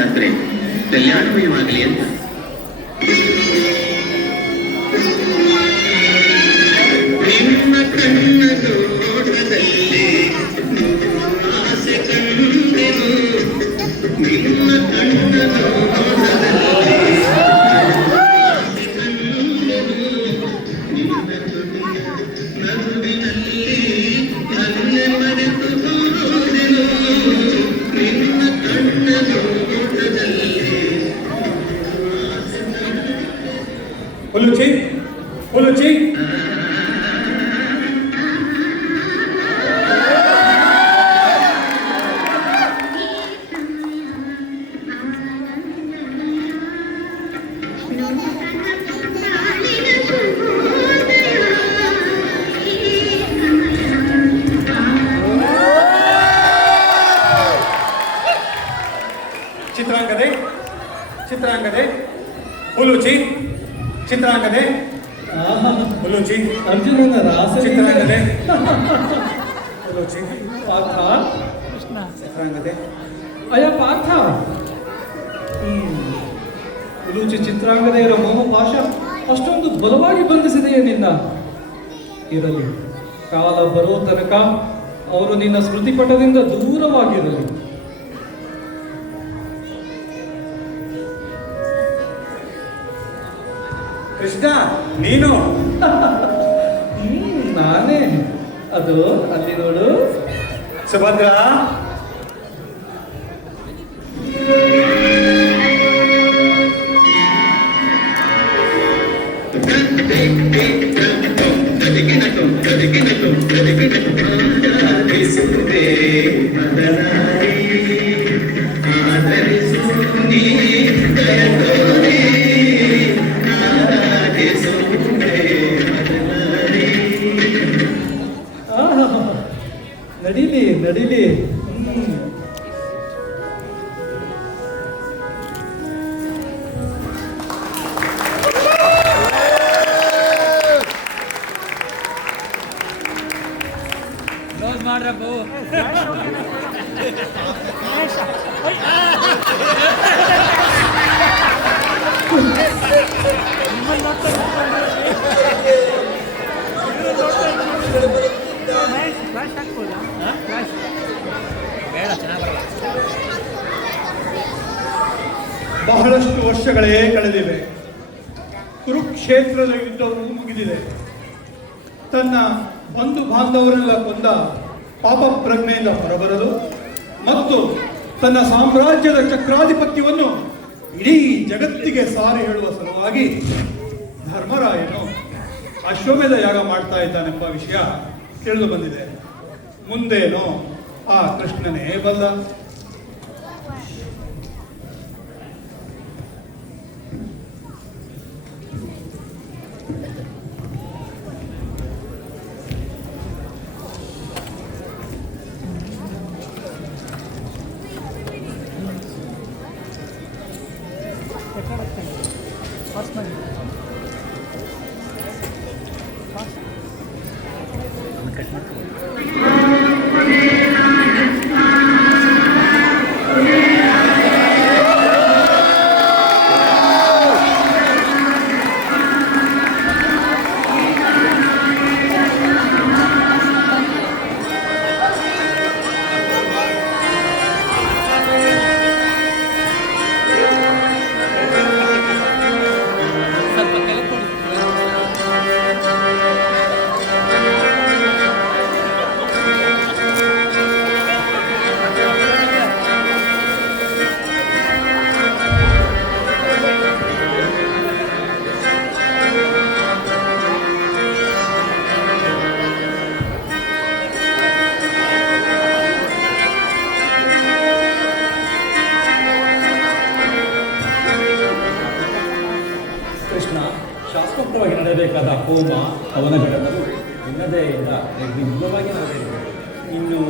ಯಾತ್ರೆ ಕಲ್ಯಾಣಮಯವಾಗಲಿ ಅಂತ. ನಿಮ್ಮ ಕಣ್ಣ ತೋಟದಲ್ಲಿ ಆಸೆ ಕಂಡೆನು, ನಿಮ್ಮ ಕಣ್ಣ ತೋಟದಲ್ಲಿ ಆಸೆ ಕಂಡೆನು, ನಿನ್ನ ತುಟಿಯ ನಗುವಿನಲ್ಲಿ ನನ್ನೆ ಮರೆತು ಹೋದೆನು, ನಿನ್ನ ಕಣ್ಣ ತೋಟದಲ್ಲಿ. ಹುಲುಚಿ ಹುಲುಚಿ ಚಿತ್ರಾಂಗದೆ ಚಿತ್ರಾಂಗದೆ ಹುಲುಚಿ ಚಿತ್ರಾಂಗದೆ ಹುಲುಚಿ ಅರ್ಜುನನ ರಾಸ ಚಿತ್ರಾಂಗದೆ ಹುಲುಚಿ ಪಾರ್ಥ ಚಿತ್ರಾಂಗದೆ ಅಯ್ಯ ಪಾರ್ಥ. ಹುಲುಚಿ ಚಿತ್ರಾಂಗದ ಇರೋ ಮೋಹಪಾಶ ಅಷ್ಟೊಂದು ಬಲವಾಗಿ ಬಂಧಿಸಿದೆಯೇ ನಿನ್ನ? ಇರಲಿ, ಕಾಲ ಬರೋ ತನಕ ಅವರು ನಿನ್ನ ಸ್ಮೃತಿಪಟದಿಂದ ದೂರವಾಗಿರಲಿ. ಕೃಷ್ಣ ನೀನು? ನಾನೇ. ಅದು ಅಲ್ಲಿ ನೋಡು. ಸುಭದ್ರ ನಡೀಲಿ ನಡೀಲಿ. ಮಾಡ್ರಪ್ಪು ಬಹಳಷ್ಟು ವರ್ಷಗಳೇ ಕಳೆದಿವೆ. ಕುರುಕ್ಷೇತ್ರದ ಯುದ್ಧವು ಮುಗಿದಿದೆ. ತನ್ನ ಬಂಧು ಬಾಂಧವರೆಲ್ಲ ಕೊಂದ ಪಾಪ ಪ್ರಜ್ಞೆಯಿಂದ ಹೊರಬರಲು ಮತ್ತು ತನ್ನ ಸಾಮ್ರಾಜ್ಯದ ಚಕ್ರಾಧಿಪತ್ಯವನ್ನು ಇಡೀ ಜಗತ್ತಿಗೆ ಸಾರಿ ಹೇಳುವ ಸಲುವಾಗಿ ಧರ್ಮರಾಯನು ಅಶ್ವಮೇಧ ಯಾಗ ಮಾಡ್ತಾ ಇದ್ದಾನೆಂಬ ವಿಷಯ ತಿಳಿದು ಬಂದಿದೆ. ಮುಂದೇನೋ ಆ ಕೃಷ್ಣನೇ ಬಲ್ಲ. ಶಾಸ್ತ್ರೋಕ್ತವಾಗಿ ನಡೆಯಬೇಕಾದ ಹೋಮ ಹವನಗಳನ್ನು ಹಿನ್ನದೆಯಿಂದ ನಿರ್ವಿಘ್ನವಾಗಿ ನಡೆಯಬೇಕು. ಇನ್ನು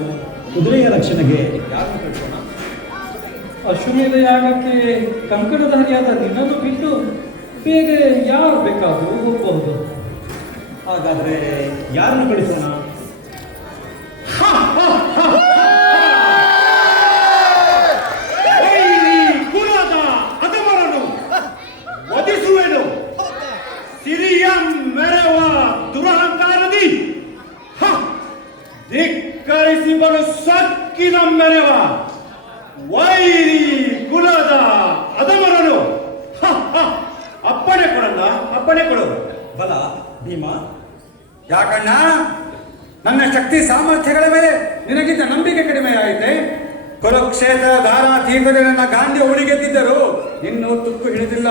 ಕುದುರೆಯ ರಕ್ಷಣೆಗೆ ಯಾರನ್ನು ಕಳಿಸೋಣ? ಅಶ್ವಮೇಧ ಯಾಗಕ್ಕೆ ಕಂಕಣಧಾರಿಯಾದ ನಿನ್ನನ್ನು ಬಿಟ್ಟು ಬೇರೆ ಯಾರು ಬೇಕಾದರೂ ಹೋಗಬಹುದು. ಹಾಗಾದರೆ ಯಾರನ್ನು ಕಳಿಸೋಣ? ಕುಲ ಅಪ್ಪಣೆ ಕೊಡು ಬಲ ಭೀಮ. ಯಾಕಣ್ಣ, ನನ್ನ ಶಕ್ತಿ ಸಾಮರ್ಥ್ಯಗಳ ಮೇಲೆ ನಿನಗಿಂತ ನಂಬಿಕೆ ಕಡಿಮೆ ಆಯಿತೆ? ಕುರುಕ್ಷೇತ್ರ ಧಾರಾ ತೀರ್ಥದಲ್ಲಿ ನನ್ನ ಗಾಂಧಿ ಉಳಿಗೆದ್ದಿದ್ದರು ಇನ್ನೂ ತುಕ್ಕು ಹಿಡಿದಿಲ್ಲ.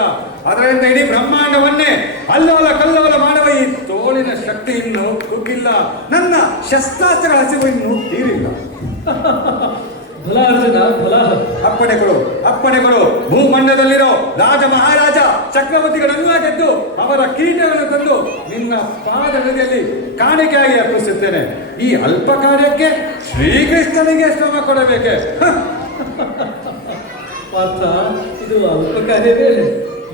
ಅದರಿಂದ ಇಡೀ ಬ್ರಹ್ಮಾಂಡವನ್ನೇ ಅಲ್ಲೋಲ ಕಲ್ಲೋಲ ಮಾಡುವ ಈ ತೋಳಿನ ಶಕ್ತಿ ಇನ್ನೂ ಕುಗ್ಗಿಲ್ಲ. ನನ್ನ ಶಸ್ತ್ರಾಸ್ತ್ರಗಳ ಹಸಿವು ಇನ್ನೂ ತೀರಿಲ್ಲ. ಬಲ ಅರ್ಜುನ ಬಲ. ಅಪ್ಪಣೆಗಳು ಭೂಮಂಡದಲ್ಲಿರೋ ರಾಜ ಮಹಾರಾಜ ಚಕ್ರವರ್ತಿಗಳನ್ನು ಗೆದ್ದು ಅವರ ಕಿರೀಟಗಳನ್ನು ತಂದು ನಿನ್ನ ಪಾದದಲ್ಲಿ ಕಾಣಿಕೆಯಾಗಿ ಅರ್ಪಿಸುತ್ತೇನೆ. ಈ ಅಲ್ಪ ಕಾರ್ಯಕ್ಕೆ ಶ್ರೀಕೃಷ್ಣನಿಗೆ ಶ್ರಮ ಕೊಡಬೇಕೆ? ಪಾರ್ಥ, ಇದು ಅಲ್ಪ ಕಾರ್ಯವೇ.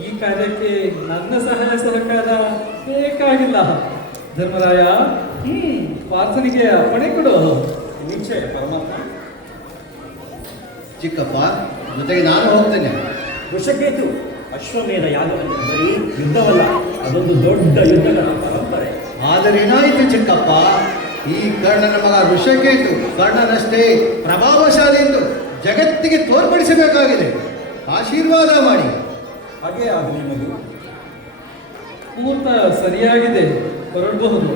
ಈ ಕಾರ್ಯಕ್ಕೆ ನನ್ನ ಸಹಾಯ ಸಹಕಾರ ಬೇಕಾಗಿಲ್ಲ. ಧರ್ಮರಾಯ, ಪಾರ್ಥನಿಗೆ ಅಪ್ಪಣೆ ಕೊಡು. ನಿಶ್ಚಯ ಪರಮಾತ್ಮ. ಚಿಕ್ಕಪ್ಪ, ಜೊತೆಗೆ ನಾನು ಹೋಗ್ತೇನೆ. ವೃಷಕೇತು, ಅಶ್ವಮೇಧ ಯಾಗವನ್ನು ಬರೀ ಯುದ್ಧವಲ್ಲ, ಅದೊಂದು ದೊಡ್ಡ ಯುದ್ಧದ ಪರಂಪರೆ. ಆದರೆ ಏನಾಯಿತು ಚಿಕ್ಕಪ್ಪ, ಈ ಕರ್ಣನ ಮಗ ಋಷಕೇತು ಕರ್ಣನಷ್ಟೇ ಪ್ರಭಾವಶಾಲಿ ಎಂದು ಜಗತ್ತಿಗೆ ತೋರ್ಪಡಿಸಬೇಕಾಗಿದೆ. ಆಶೀರ್ವಾದ ಮಾಡಿ. ಹಾಗೆ ಆಗಲಿ ಮಗು. ಮುಹೂರ್ತ ಸರಿಯಾಗಿದೆ, ಹೊರಡಬಹುದು.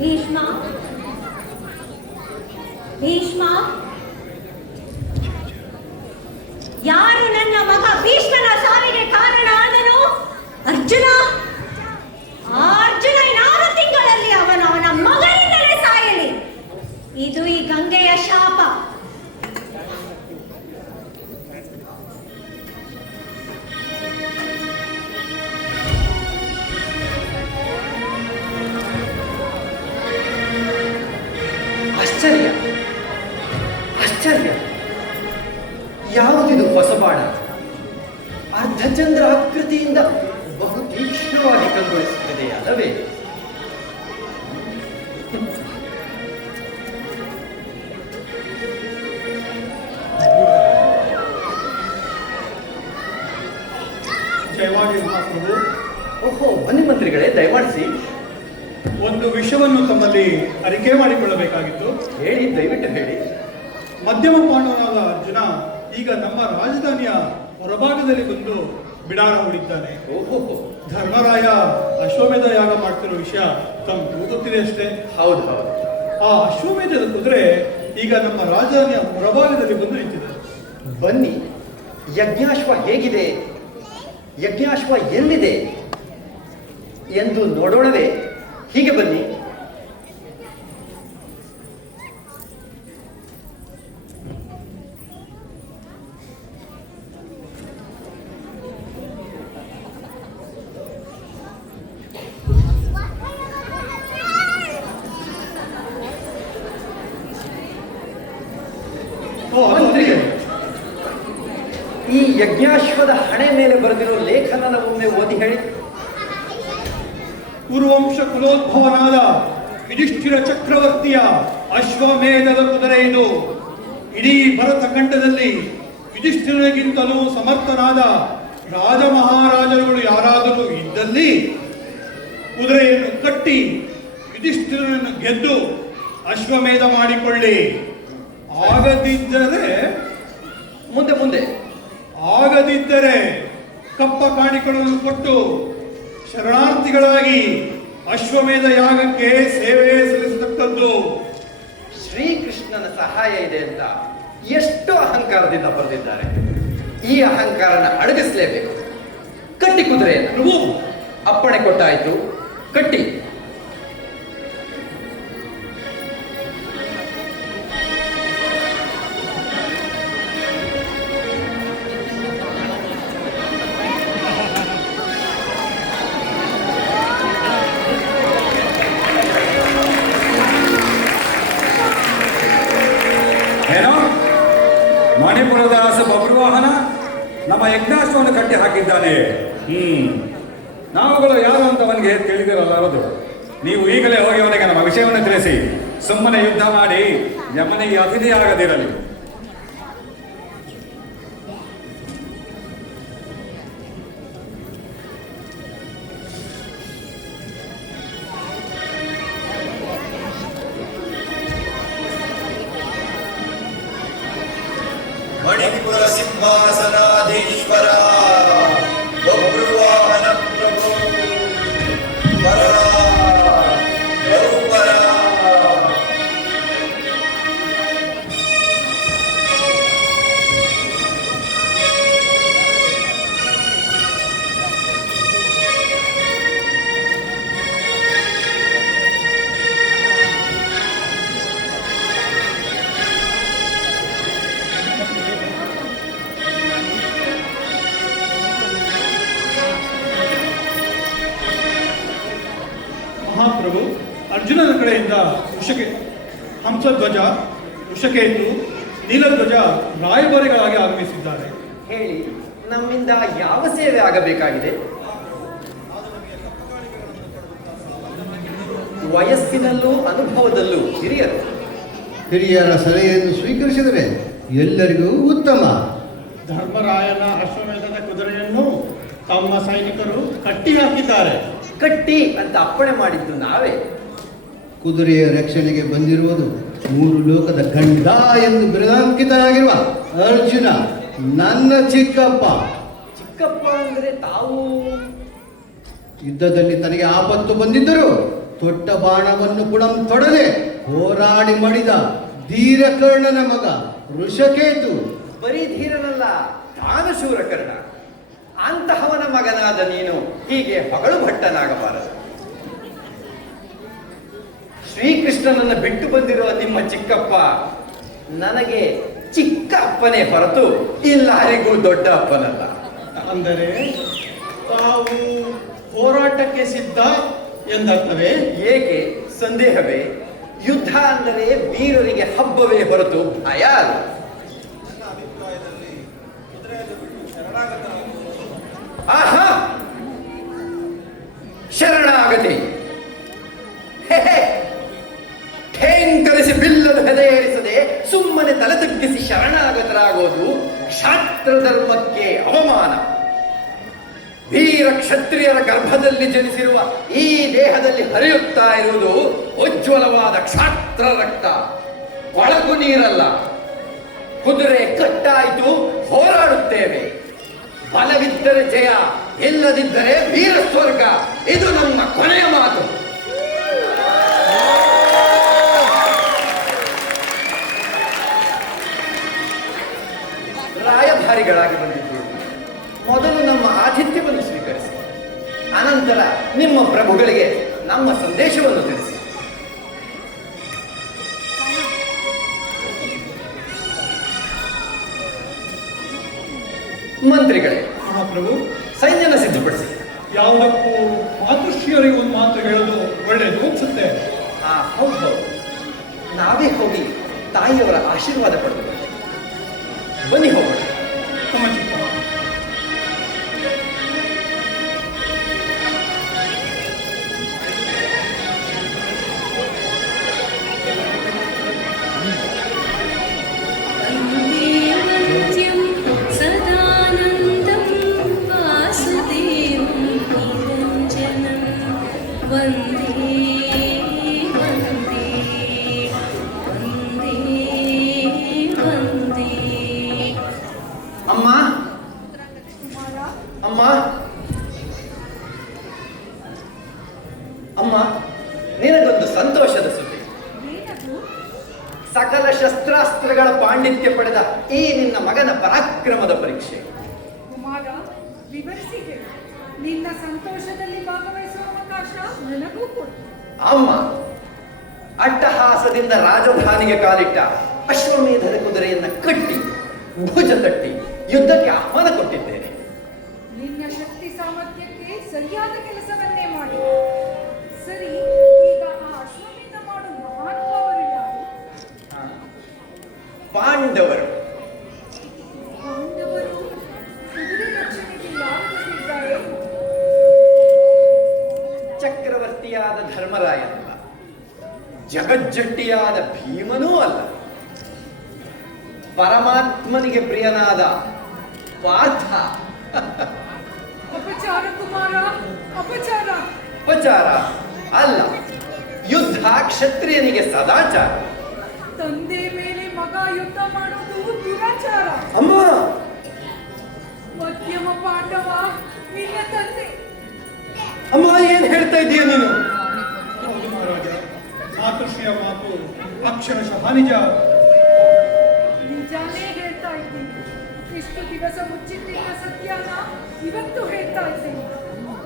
ಭೀಷ್ಮ, ಭೀಷ್ಮ, ಯಾರು ನನ್ನ ಮಗ ಭೀಷ್ಮನ ಸಾವಿಗೆ ಕಾರಣ ಆದನು? ಅರ್ಜುನ. ಆ ಅರ್ಜುನ ಇನ್ನಾರು ತಿಂಗಳಲ್ಲಿ ಅವನ ಮಗನಿಂದಲೇ ಸಾಯಲಿ. ಇದು ಈ ಗಂಗೆಯ ಶಾಪ. ಆಶ್ಚರ್ಯ, ಯಾವುದಿದು ಹೊಸ ಬಾಣ? ಅರ್ಧಚಂದ್ರ ಆಕೃತಿಯಿಂದ ಬಹು ತೀಕ್ಷ್ಣವಾಗಿ ಕಂಗೊಳಿಸುತ್ತದೆ ಅಲ್ಲವೇ? ಜಯವಾಗಿ ಮಹಾಪ್ರಭು. ಓಹೋ, ಬನ್ನಿ ಮಂತ್ರಿಗಳೇ, ದಯಮಾಡಿಸಿ. ಒಂದು ವಿಷಯವನ್ನು ತಮ್ಮಲ್ಲಿ ಅರಿಕೆ ಮಾಡಿಕೊಳ್ಳಬೇಕಾಗಿತ್ತು. ಹೇಳಿ, ದಯವಿಟ್ಟು ಹೇಳಿ. ಮಧ್ಯಮ ಪಾಂಡವನಾದ ಅರ್ಜುನ ಈಗ ನಮ್ಮ ರಾಜಧಾನಿಯ ಹೊರಭಾಗದಲ್ಲಿ ಬಂದು ಬಿಡಾರ ಹೂಡಿದ್ದಾನೆ. ಓಹೋ, ಧರ್ಮರಾಯ ಅಶ್ವಮೇಧ ಯಾಗ ಮಾಡ್ತಿರೋ ವಿಷಯ ತಮ್ಗೆ ಗೊತ್ತಿದೆ ಅಷ್ಟೇ. ಹೌದು ಹೌದು. ಆ ಅಶ್ವಮೇಧದ ಕುದುರೆ ಈಗ ನಮ್ಮ ರಾಜಧಾನಿಯ ಹೊರಭಾಗದಲ್ಲಿ ಬಂದು ನಿಂತಿದೆ. ಬನ್ನಿ, ಯಜ್ಞಾಶ್ವ ಹೇಗಿದೆ, ಯಜ್ಞಾಶ್ವ ಎಲ್ಲಿದೆ ಎಂದು ನೋಡೋಣವೇ? ಹೀಗೆ ಬನ್ನಿ. ಈ ಯಜ್ಞಾಶ್ವದ ಹಣೆ ಮೇಲೆ ಬರೆದಿರೋ ಲೇಖನನ ಒಮ್ಮೆ ಓದಿ ಹೇಳಿ. ಕುರುವಂಶ ಕುಲೋದ್ಭವನಾದ ಯುಧಿಷ್ಠಿರ ಚಕ್ರವರ್ತಿಯ ಅಶ್ವಮೇಧದ ಕುದುರೆ ಇದು. ಇಡೀ ಭರತ ಖಂಡದಲ್ಲಿ ಯುಧಿಷ್ಠಿರನಿಗಿಂತಲೂ ಸಮರ್ಥನಾದ ರಾಜ ಮಹಾರಾಜರುಗಳು ಯಾರಾದರೂ ಇದ್ದಲ್ಲಿ ಕುದುರೆಯನ್ನು ಕಟ್ಟಿ ಯುಧಿಷ್ಠಿರನನ್ನು ಗೆದ್ದು ಅಶ್ವಮೇಧ ಮಾಡಿಕೊಳ್ಳಿ. ಆಗದಿದ್ದರೆ ಮುಂದೆ ಮುಂದೆ ಆಗದಿದ್ದರೆ ಕಪ್ಪ ಕಾಣಿಕೆಗಳನ್ನು ಕೊಟ್ಟು ಶರಣಾರ್ಥಿಗಳಾಗಿ ಅಶ್ವಮೇಧ ಯಾಗಕ್ಕೆ ಸೇವೆ ಸಲ್ಲಿಸತಕ್ಕದ್ದು. ಶ್ರೀಕೃಷ್ಣನ ಸಹಾಯ ಇದೆ ಅಂತ ಎಷ್ಟು ಅಹಂಕಾರದಿಂದ ಬರೆದಿದ್ದಾರೆ. ಈ ಅಹಂಕಾರನ ಅಡಗಿಸಲೇಬೇಕು. ಕಟ್ಟಿ ಕುದುರೆಯನ್ನು. ಅಪ್ಪಣೆ ಕೊಟ್ಟಾಯ್ತು, ಕಟ್ಟಿ. ಮಣಿಪುರದ ಬಬ್ರುವಾಹನ ನಮ್ಮ ಯಜ್ಞಾಶ್ವವನ್ನು ಕಟ್ಟಿ ಹಾಕಿದ್ದಾನೆ. ನಾವುಗಳು ಯಾರು ಅಂತ ಅವನಿಗೆ ತಿಳಿದಿರಲಾರದು. ನೀವು ಈಗಲೇ ಹೋಗಿ ಅವನಿಗೆ ನಮ್ಮ ವಿಷಯವನ್ನು ತಿಳಿಸಿ ಸುಮ್ಮನೆ ಯುದ್ಧ ಮಾಡಿ ಯಮನಿಗೆ ಅತಿಥಿಯಾಗದಿರಲಿ. ಮಣಿಪುರ ಸಿಂಹಾಸನಾಧೀಶ್ವರ ಬಬ್ರುವಾಹನ ಪ್ರಭು ಪರ ಬಹುಪರ. ಮಹಾಪ್ರಭು, ಅರ್ಜುನನ ಕಡೆಯಿಂದ ಹಂಸಧ್ವಜ, ವೃಷಕೇತು, ನೀಲಧ್ವಜ ರಾಯಭಾರಿಗಳಾಗಿ ಆಗಮಿಸಿದ್ದಾರೆ. ಹೇಳಿ, ನಮ್ಮಿಂದ ಯಾವ ಸೇವೆ ಆಗಬೇಕಾಗಿದೆ? ವಯಸ್ಸಿನಲ್ಲೂ ಅನುಭವದಲ್ಲೂ ಹಿರಿಯರ ಸಲಹೆಯನ್ನು ಸ್ವೀಕರಿಸಿದರೆ ಎಲ್ಲರಿಗೂ ಉತ್ತಮ. ಧರ್ಮರಾಯನ ಅಶ್ವಮೇಧದ ಕುದುರೆಯನ್ನು ತಮ್ಮ ಸೈನಿಕರು ಕಟ್ಟಿ ಹಾಕಿದ್ದಾರೆ. ಕಟ್ಟಿ ಅಂತ ಅಪ್ಪಣೆ ಮಾಡಿದ್ದು ನಾವೇ. ಕುದುರೆಯ ರಕ್ಷಣೆಗೆ ಬಂದಿರುವುದು 3 ಲೋಕದ ಗಂಡ ಎಂದು ಬಿರುದಾಂಕಿತರಾಗಿರುವ ಅರ್ಜುನ, ನನ್ನ ಚಿಕ್ಕಪ್ಪ. ಚಿಕ್ಕಪ್ಪ ಅಂದರೆ ತಾವು? ಯುದ್ಧದಲ್ಲಿ ತನಗೆ ಆಪತ್ತು ಬಂದಿದ್ದರೂ ತೊಟ್ಟ ಬಾಣವನ್ನು ಪುಣಂ ತೊಡದೆ ಹೋರಾಡಿ ಮಡಿದ ಧೀರಕರ್ಣನ ಮಗ ವೃಷಕೇತು. ಬರೀ ಧೀರನಲ್ಲ, ದಾನಶೂರ ಕರ್ಣ. ಅಂತಹವನ ಮಗನಾದ ನೀನು ಹೀಗೆ ಹೊಗಳು ಭಟ್ಟನಾಗಬಾರದು. ಶ್ರೀಕೃಷ್ಣನನ್ನು ಬಿಟ್ಟು ಬಂದಿರುವ ನಿಮ್ಮ ಚಿಕ್ಕಪ್ಪ ನನಗೆ ಚಿಕ್ಕ ಅಪ್ಪನೇ ಹೊರತು ಇಲ್ಲಾರಿಗೂ ದೊಡ್ಡ ಅಪ್ಪನಲ್ಲ. ಅಂದರೆ ತಾವು ಹೋರಾಟಕ್ಕೆ ಸಿದ್ಧ ಎಂದರ್ಥವೇ? ಏಕೆ ಸಂದೇಹವೇ? ಯುದ್ಧ ಅಂದರೆ ವೀರರಿಗೆ ಹಬ್ಬವೇ ಹೊರತು ಭಯ ಅಲ್ಲ. ಆಹಾ, ಶರಣಾಗತಿ. ಠೇಂಕರಿಸಿ ಬಿಲ್ಲನ್ನು ಹೆದೆಯೇರಿಸದೆ ಸುಮ್ಮನೆ ತಲೆ ತಗ್ಗಿಸಿ ಶರಣಾಗತರಾಗೋದು ಕ್ಷಾತ್ರ ಧರ್ಮಕ್ಕೆ ಅವಮಾನ. ವೀರ ಕ್ಷತ್ರಿಯರ ಗರ್ಭದಲ್ಲಿ ಜನಿಸಿರುವ ಈ ದೇಹದಲ್ಲಿ ಹರಿಯುತ್ತಾ ಇರುವುದು ಉಜ್ವಲವಾದ ಕ್ಷಾತ್ರ ರಕ್ತ, ಒಳಗು ನೀರಲ್ಲ. ಕುದುರೆ ಕಟ್ಟಾಯಿತು, ಹೋರಾಡುತ್ತೇವೆ. ಬಲವಿದ್ದರೆ ಜಯ, ಇಲ್ಲದಿದ್ದರೆ ವೀರ ಸ್ವರ್ಗ. ಇದು ನಮ್ಮ ಕೊನೆಯ ಮಾತು. ರಾಯಭಾರಿಗಳಾಗಿ ಬಂದಿದ್ದೀರಿ. ಮೊದಲು ನಮ್ಮ ಆತಿಥ್ಯವನ್ನು ಸ್ವೀಕರಿಸಿ, ಅನಂತರ ನಿಮ್ಮ ಪ್ರಭುಗಳಿಗೆ ನಮ್ಮ ಸಂದೇಶವನ್ನು ತಿಳಿಸಿ. ಮಂತ್ರಿಗಳೇ, ಮಹಾಪ್ರಭು, ಸೈನ್ಯನ ಸಿದ್ಧಪಡಿಸಿ. ಯಾವುದಕ್ಕೂ ಮಾತೃಶ್ರೀಯರಿಗೆ ಒಂದು ಮಾತು ಹೇಳೋದು ಒಳ್ಳೆಯದು ಅನ್ಸುತ್ತೆ. ಹೌದು, ನಾವೇ ಹೋಗಿ ತಾಯಿಯವರ ಆಶೀರ್ವಾದ ಪಡೆದು ಬನ್ನಿ, ಹೋಗೋಣ. ತಮ್ಮ ಚಿಕ್ಕ ಅಮ್ಮ, ನಿನಗೊಂದು ಸಂತೋಷದ ಸುದ್ದಿ. ಸಕಲ ಶಸ್ತ್ರಾಸ್ತ್ರಗಳ ಪಾಂಡಿತ್ಯ ಪಡೆದ ಈ ನಿನ್ನ ಮಗನ ಪರಾಕ್ರಮದ ಪರೀಕ್ಷೆ. ಕುಮಾರ, ವಿವರಿಸಿ ಹೇಳು. ನಿನ್ನ ಸಂತೋಷದಲ್ಲಿ ಭಾಗವಹಿಸುವ ಅವಕಾಶ ನನಗೂ ಕೊಡು. ಅಮ್ಮ, ಅಟ್ಟಹಾಸದಿಂದ ರಾಜಧಾನಿಗೆ ಕಾಲಿಟ್ಟ ಅಶ್ವಮೇಧದ ಕುದುರೆಯನ್ನ ಕಟ್ಟಿ ಭುಜ ತಟ್ಟಿ ಯುದ್ಧಕ್ಕೆ ಆಹ್ವಾನ ಕೊಟ್ಟಿದ್ದೇನೆ. ನಿನ್ನ ಶಕ್ತಿ ಸಾಮರ್ಥ್ಯಕ್ಕೆ ಸರಿಯಾದ ಕೆಲಸವನ್ನೇ ಮಾಡಿ. ಸರಿ, ಈಗ ಆ ಅಶ್ವಮೇಧ ಮಾಡು ಮಹಾನುಭಾವರು ಯಾರು? ಪಾಂಡವರು. ಜಗಜ್ಜಟ್ಟಿಯಾದ ಭೀಮನೂ ಅಲ್ಲ. ಪರಮಾತ್ಮನಿಗೆ ಪ್ರಿಯನಾದ ಪಾರ್ಥ. ಅಪಚಾರ ಕುಮಾರ, ಅಪಚಾರ. ಉಪಚಾರ ಅಲ್ಲ, ಯುದ್ಧ ಕ್ಷತ್ರಿಯನಿಗೆ ಸದಾಚಾರ. ತಂದೆ ಮೇಲೆ ಮಗ ಯುದ್ಧ ಮಾಡೋದು ದುರಾಚಾರ. ಅಮ್ಮ, ಮಧ್ಯಮ ಪಾಂಡವ ನಿನ್ನ ತಂದೆ. ಅಮ್ಮ, ಏನ್ ಹೇಳ್ತಾ ಇದೀಯ ನೀನು? ಹೌದು ಮಹಾರಾಜ, ಮಾತೃಶ್ರೀಯ ಮಾತು ಅಕ್ಷರಶಃ ನಿಜ. ನಿಜಾನೇ ಹೇಳ್ತಾ ಇದ್ದೀನಿ. ಇಷ್ಟು ದಿವಸ ಮುಚ್ಚಿಟ್ಟಿದ್ದ ಸತ್ಯನ ಇವತ್ತು ಹೇಳ್ತಾ ಇದ್ದೀನಿ.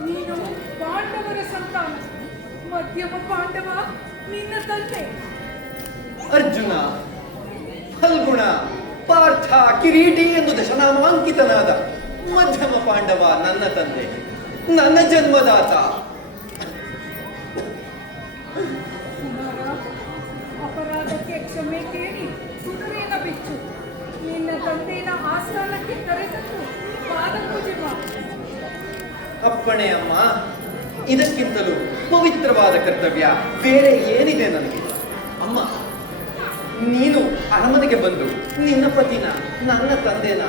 ನೀನು ಪಾಂಡವರ ಸಂತಾನ. ಮಧ್ಯಮ ಪಾಂಡವ ನಿನ್ನ ತಂದೆ. ಅರ್ಜುನ, ಫಲ್ಗುಣ, ಪಾರ್ಥ, ಕಿರೀಟಿ ಎಂದು ದಶನಾಮಾಂಕಿತನಾದ ಮಧ್ಯಮ ಪಾಂಡವ ನನ್ನ ತಂದೆ, ನನ್ನ ಜನ್ಮದಾತ. ಕುಮಾರ, ಅಪರಾಧಕ್ಕೆ ಕ್ಷಮೆ ಕೇಳಿ ಕುದುರೆನ ಬಿಚ್ಚು. ನಿನ್ನ ತಂದೆಯ ಆಸ್ಥಾನಕ್ಕೆ ಕರೆತಂದು ಪಾದ ಪೂಜೆ ಮಾಡು. ಅಪ್ಪಣೆ ಅಮ್ಮ. ಇದಕ್ಕಿಂತಲೂ ಪವಿತ್ರವಾದ ಕರ್ತವ್ಯ ಬೇರೆ ಏನಿದೆ ನನಗೆ? ಅಮ್ಮ, ನೀನು ಅರಮನೆಗೆ ಬಂದು ನಿನ್ನ ಪತಿನ, ನನ್ನ ತಂದೆನ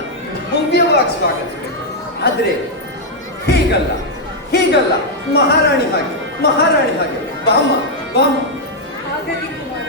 ಭವ್ಯವಾಗಿ ಸ್ವಾಗತಿಸಬೇಕು. ಆದ್ರೆ ಹೀಗಲ್ಲ, ಹೀಗಲ್ಲ. ಮಹಾರಾಣಿ ಹಾಗೆ, ಮಹಾರಾಣಿ ಹಾಗೆ. ಬಾಮ, ಬಾಮ. ಆಗಲಿ ಕುಮಾರ.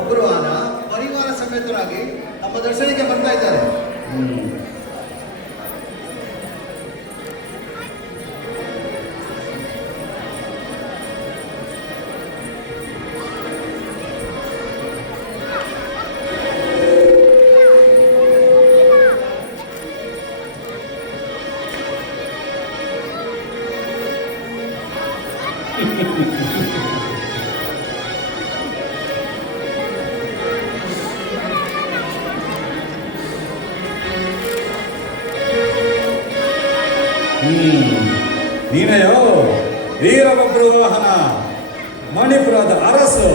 ಒಬ್ಬರು ಪರಿವಾರ ಸಮೇತರಾಗಿ ನಮ್ಮ ದರ್ಶನಕ್ಕೆ ಬರ್ತಾ ಇದ್ದಾರೆ. ನೀನೆಯೋ ವೀರಭದ್ರ ವಾಹನ, ಮಣಿಪುರದ ಅರಸು.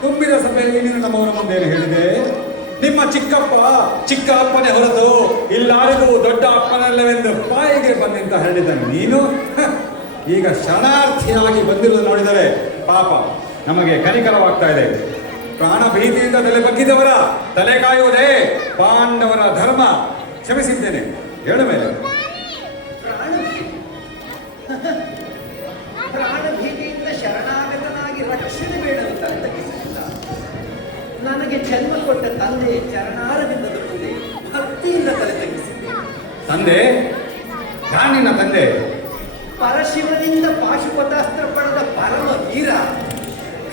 ತುಂಬಿದ ಸಭೆಯಲ್ಲಿ ನೀನು ನಮ್ಮವರ ಮುಂದೆ ಏನು ಹೇಳಿದೆ? ನಿಮ್ಮ ಚಿಕ್ಕ ಅಪ್ಪನೇ ಹೊರತು ಇಲ್ಲಾರಿಗೂ ದೊಡ್ಡ ಅಪ್ಪನಲ್ಲವೆಂದು ಬಾಯಿಗೆ ಬಂದಿಂತ ಹೇಳಿದ ನೀನು ಈಗ ಶರಣಾರ್ಥಿಯಾಗಿ ಬಂದಿರುವುದು ನೋಡಿದರೆ ಪಾಪ ನಮಗೆ ಕನಿಕರವಾಗ್ತಾ ಇದೆ. ಪ್ರಾಣ ಭೀತಿಯಿಂದ ತಲೆ ಬಗ್ಗಿದವರ ತಲೆ ಕಾಯುವುದೇ ಪಾಂಡವರ ಧರ್ಮ. ಕ್ಷಮಿಸಿದ್ದೇನೆ, ಹೇಳ ಮೇಲೆ. ಪ್ರಾಣಭೀತಿಯಿಂದ ಶರಣಾಗತನಾಗಿ ರಕ್ಷಣೆ ಬೇಡಲು ತಲೆ ತಗ್ಗಿಸಲಿಲ್ಲ. ನನಗೆ ಜನ್ಮ ಕೊಟ್ಟ ತಂದೆ ಚರಣಾರದಿಂದ ಮುಂದೆ ಭಕ್ತಿಯಿಂದ ತಲೆ ತಗ್ಗಿಸಿದ್ದೆ. ತಂದೆ? ನಿನ್ನ ತಂದೆ? ಪರಶಿವನಿಂದ ಪಾಶುಪತಾಸ್ತ್ರ ಪಡೆದ ಪರಮ ವೀರ.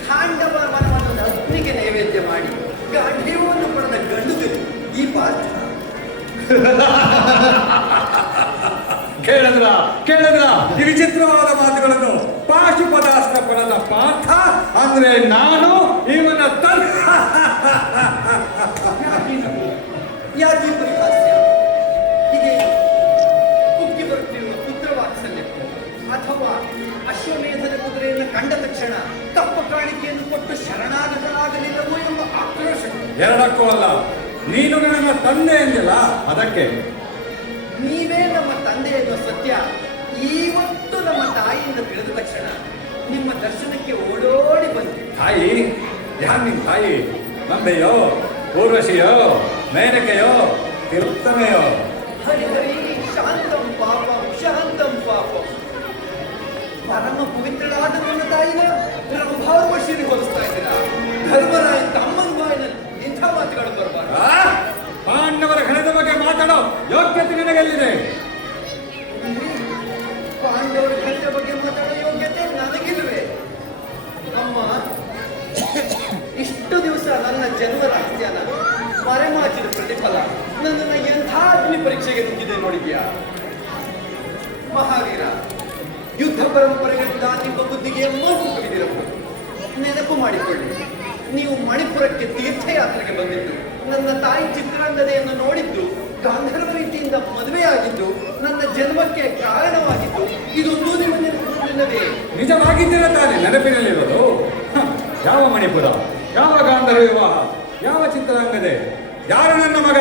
ಖಾಂಡವ ವನವನ್ನು ಅಗ್ನಿಗೆ ನೈವೇದ್ಯ ಮಾಡಿ ಗಾಂಧೀವವನ್ನು ಪಡೆದ ಗಂಡು ಈ ಪಾರ್ಥ. ಕೇಳಿದ್ರ ಈ ವಿಚಿತ್ರವಾದ ಮಾತುಗಳನ್ನು? ಪಾಶುಪತಾಸ್ತ್ರ ಪಡೆದ ಪಾರ್ಥ ಅಂದ್ರೆ ನಾನು ಇವನ ಯಾಕೆ ಪರಿಹಾಸ್ಯ? ಹೀಗೆ ಕುಗ್ಗಿ ಬರುತ್ತಿರುವ ಪುತ್ರವಾತ್ಸಲ್ಯ ಅಥವಾ ಅಶ್ವಮೇಧದ ಕುದುರೆಯನ್ನು ಕಂಡ ತಕ್ಷಣ ತಪ್ಪ ಕಾಣಿಕೆಯನ್ನು ಕೊಟ್ಟು ಶರಣಾಗತನಾಗಲಿಲ್ಲವೋ ಎಂಬ ಆಕ್ರೋಶ. ಎರಡಕ್ಕೂ ಅಲ್ಲ, ನೀನು ನನ್ನ ತಂದೆ ಎಂದಿಲ್ಲ, ಅದಕ್ಕೆ. ನೀವೇ ನಮ್ಮ ತಂದೆ ಎನ್ನುವ ಸತ್ಯ ಇವತ್ತು ನಮ್ಮ ತಾಯಿಯಿಂದ ತಿಳಿದ ತಕ್ಷಣ ನಿಮ್ಮ ದರ್ಶನಕ್ಕೆ ಓಡೋಡಿ ಬಂದೆ. ತಾಯಿ? ಯಾರು ನಿನ್ ತಾಯಿ? ನಂಬೆಯೋ, ಊರ್ವಶಿಯೋ, ಮೇನಕೆಯೋ, ತಿರುತ್ತಮೆಯೋ? ಹರಿ ಹರಿ ಶಾಂತಂ ಪಾಪಂ ಶಾಂತಂ ಪಾಪಂ. ಪರಮ ಪವಿತ್ರಳಾದ ನನ್ನ ತಾಯಿನ ರಂಭಾರ್ವಶಿಗೆ ಹೋಲಿಸ್ತಾ ಇದ್ದೀರಾ? ಧರ್ಮರಾಯ ತಮ್ಮನ ಬಾಯಿನಲ್ಲಿ ಇಂಥ ಮಾತುಗಳು ಬರಬಾರ್ದು. ಪಾಂಡವರ ಘನದ ಬಗ್ಗೆ ಮಾತಾಡೋ ಯೋಗ್ಯತೆ ನಿನಗೆಲ್ಲಿದೆ? ಪಾಂಡವರ ಘನದ ಬಗ್ಗೆ ಮಾತಾಡೋ ಯೋಗ್ಯತೆ ನನಗಿಲ್ವೇ? ಅಮ್ಮ, ಇಷ್ಟು ದಿವಸ ಸಹ ನನ್ನ ಜನ್ಮ ರಹಸ್ಯನ ಮರೆಮಾಚಿದ ಪ್ರತಿಫಲ ನನ್ನನ್ನು ಎಂಥ ಅಗ್ನಿ ಪರೀಕ್ಷೆಗೆ ನುಗ್ಗಿದೆ ನೋಡಿದ್ಯಾ ಮಹಾವೀರ. ಯುದ್ಧ ಪರಂಪರೆಗಳಿಂದ ನಿಮ್ಮ ಬುದ್ಧಿಗೆ ಮೋಹ ಕವಿದಿರಬಹುದು. ನೆನಪು ಮಾಡಿಕೊಳ್ಳಿ, ನೀವು ಮಣಿಪುರಕ್ಕೆ ತೀರ್ಥಯಾತ್ರೆಗೆ ಬಂದಿದ್ದು, ನನ್ನ ತಾಯಿ ಚಿತ್ರಾಂಗದೆಯನ್ನು ನೋಡಿದ್ದು, ಗಾಂಧರ್ವ ರೀತಿಯಿಂದ ಮದುವೆಯಾಗಿದ್ದು, ನನ್ನ ಜನ್ಮಕ್ಕೆ ಕಾರಣವಾಗಿದ್ದು, ಇದೊಂದು ನಿಮ್ಮ ನೆನಪಿನಲ್ಲವೇ? ನಿಜವಾಗಿದ್ದೀರ ತಾನೆ ನೆನಪಿನಲ್ಲಿರೋದು? ಯಾವ ಮಣಿಪುರ, ಯಾವ ಗಾಂಧರ್ವ ವಿವಾಹ, ಯಾವ ಚಿತ್ರಾಂಗದೆ, ಯಾರು ನನ್ನ ಮಗ?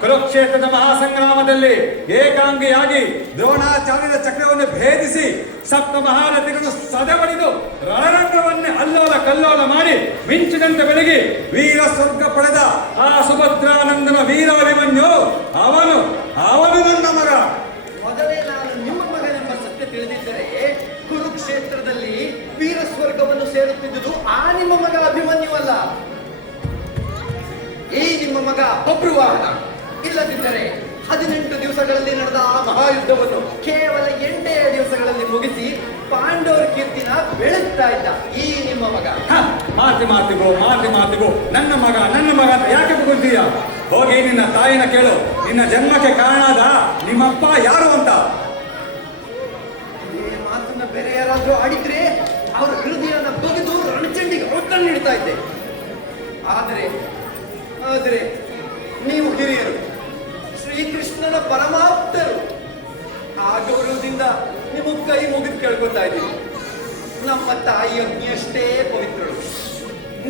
ಕುರುಕ್ಷೇತ್ರದ ಮಹಾಸಂಗ್ರಾಮದಲ್ಲಿ ಏಕಾಂಗಿಯಾಗಿ ದ್ರೋಣಾಚಾರ್ಯರ ಚಕ್ರವನ್ನು ಭೇದಿಸಿ ಸಪ್ತ ಮಹಾರಥಿಗಳು ಸದೆಬಡಿದು ರಣರಂಗವನ್ನೇ ಅಲ್ಲೋಲ ಕಲ್ಲೋಲ ಮಾಡಿ ಮಿಂಚಿನಂತೆ ಬೆಳಗಿ ವೀರ ಸ್ವರ್ಗ ಪಡೆದ ಆ ಸುಭದ್ರಾನಂದನ ವೀರಾಭಿಮನ್ಯು ಅವನು ನನ್ನ ಮಗ. ಮೊದಲೇ ನಾನು ನಿಮ್ಮ ಮಗನೆಂಬ ಸತ್ಯ ತಿಳಿದಿದ್ದರೆ ಕುರುಕ್ಷೇತ್ರದಲ್ಲಿ ವೀರ ಸ್ವರ್ಗವನ್ನು ಸೇರುತ್ತಿದ್ದುದು ಆ ನಿಮ್ಮ ಮಗ ಅಭಿಮನ್ಯುವಲ್ಲ, ಈ ನಿಮ್ಮ ಮಗ ಬಬ್ರುವಾಹನ. ಇಲ್ಲದಿದ್ದರೆ 18 ದಿವಸಗಳಲ್ಲಿ ನಡೆದ ಆ ಮಹಾಯುದ್ಧವನ್ನು ಕೇವಲ 8 ದಿವಸಗಳಲ್ಲಿ ಮುಗಿಸಿ ಪಾಂಡವರ ಕೀರ್ತಿನ ಬೆಳೆಸ್ತಾ ಇದ್ದ ಈ ನಿಮ್ಮ ಮಗ. ಮಾತಿಗೂ ನನ್ನ ಮಗ ಅಂತ ಯಾಕೆ ಬಗ್ತೀಯ? ಹೋಗಿ ನಿನ್ನ ತಾಯಿನ ಕೇಳು, ನಿನ್ನ ಜನ್ಮಕ್ಕೆ ಕಾರಣಾದ ನಿಮ್ಮಪ್ಪ ಯಾರು ಅಂತ. ಇದೇ ಮಾತನ್ನ ಬೇರೆ ಯಾರಾದ್ರೂ ಆಡಿದ್ರೆ ಅವರ ಹೃದಯನ ಬಗೆದು ರಣಚಂಡಿಗೆ ಒತ್ತನ್ನು ನೀಡ್ತಾ ಇದ್ದೆ. ಆದರೆ ನೀವು ಹಿರಿಯರು, ಶ್ರೀಕೃಷ್ಣನ ಪರಮಾಪ್ತರು. ಆ ಗೌರವದಿಂದ ನಿಮ್ಮ ಕೈ ಮುಗಿದು ಕೇಳ್ಕೊತಾ ಇದ್ದೀನಿ. ನಮ್ಮ ತಾಯಿ ಅಗ್ನಿಯಷ್ಟೇ ಪವಿತ್ರಳು.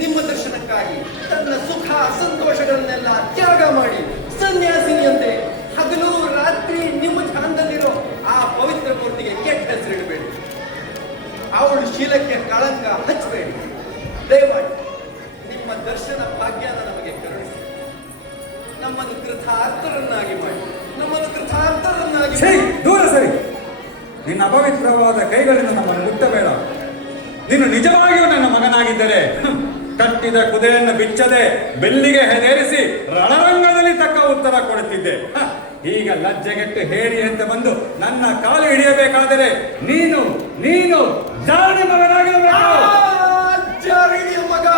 ನಿಮ್ಮ ದರ್ಶನಕ್ಕಾಗಿ ತನ್ನ ಸುಖ ಸಂತೋಷಗಳನ್ನೆಲ್ಲ ತ್ಯಾಗ ಮಾಡಿ ಸನ್ಯಾಸಿನಿಯಂತೆ ಹಗಲು ರಾತ್ರಿ ನಿಮ್ಮ ಧ್ಯಾನದಲ್ಲಿರೋ ಆ ಪವಿತ್ರ ಮೂರ್ತಿಗೆ ಕೆಟ್ಟ ಹೆಸರಿಡಬೇಡಿ. ಅವಳು ಶೀಲಕ್ಕೆ ಕಳಂಕ ಹಚ್ಚಬೇಡಿ. ದಯಮಾಡಿ ನಿಮ್ಮ ದರ್ಶನ ಭಾಗ್ಯನ ನಮಗೆ ಕರುಣಿಸಿ, ನಮ್ಮನ್ನು ಕೃತಾರ್ಥರನ್ನಾಗಿ ಮಾಡಿ. ದೂರ ಸರಿ. ನಿನ್ನ ಅಪವಿತ್ರವಾದ ಕೈಗಳಿಂದ ನಮ್ಮನ್ನು ಮುಟ್ಟಬೇಡ. ನೀನು ನಿಜವಾಗಿಯೂ ನನ್ನ ಮಗನಾಗಿದ್ದರೆ ಕಟ್ಟಿದ ಕುದುರೆಯನ್ನು ಬಿಚ್ಚದೆ ಬೆಲ್ಲಿಗೆ ಹೆದೇರಿಸಿ ರಣರಂಗದಲ್ಲಿ ತಕ್ಕ ಉತ್ತರ ಕೊಡುತ್ತಿದ್ದೆ. ಈಗ ಲಜ್ಜೆಗೆಟ್ಟು ಹೇರಿ ಅಂತ ಬಂದು ನನ್ನ ಕಾಲು ಹಿಡಿಯಬೇಕಾದರೆ ನೀನು ಜಾರಿ ಮಗನಾಗಿರಬೇಕು. ಮಗ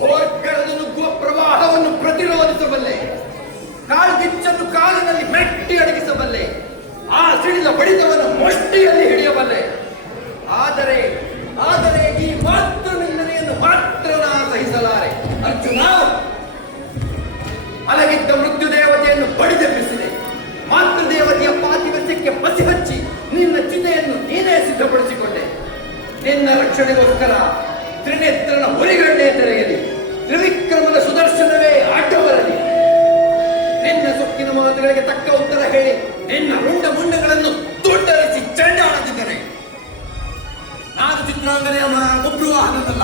ಭೋರ್ಗಡದ ನುಗ್ಗುವ ಪ್ರವಾಹವನ್ನು ಪ್ರತಿರೋಧಿಸಬಲ್ಲೆ, ಕಾಳ್ಗಿಚ್ಚನ್ನು ಕಾಲಿನಲ್ಲಿ ಮೆಟ್ಟಿ ಅಡಗಿಸಬಲ್ಲೆ, ಆ ಸಿಡಿಲ ಬಡಿತವನ್ನು ಮುಷ್ಟಿಯಲ್ಲಿ ಹಿಡಿಯಬಲ್ಲೆ. ಆದರೆ ಈ ಮಾತ್ರ ನಿಂದನೆಯನ್ನು ಮಾತ್ರ ನಾ ಸಹಿಸಲಾರೆ. ಅರ್ಜುನ, ಅಲಗಿದ್ದ ಮೃತ್ಯು ದೇವತೆಯನ್ನು ಬಡಿದೆಬ್ಬಿಸಿದೆ. ಮಾತೃ ದೇವತೆಯ ಪಾತಿವ್ರತ್ಯಕ್ಕೆ ಪಸಿ ಹಚ್ಚಿ ನಿನ್ನ ಚಿತೆಯನ್ನು ನೀನೇ ಸಿದ್ಧಪಡಿಸಿಕೊಂಡೆ. ನಿನ್ನ ರಕ್ಷಣೆಗೋಸ್ಕರ ತ್ರಿನೇತ್ರನ ಹುರಿಗಣ್ಣೆ ತೆರೆಯಲಿ, ತ್ರಿವಿಕ್ರಮನ ಸುದರ್ಶನವೇ ಆಟ ಬರಲಿ. ನಿನ್ನ ಸೊಕ್ಕಿನ ಮಾತುಗಳಿಗೆ ತಕ್ಕ ಉತ್ತರ ಹೇಳಿ ನಿನ್ನ ಮುಂಡಗಳನ್ನು ತುಂಡರಿಸಿ ಚಂಡಾಡುತ್ತಿದ್ದೇನೆ. ನಾನು ಚಿತ್ರಾಂಗನೆಯ ಬಬ್ರುವಾಹನನಲ್ಲ.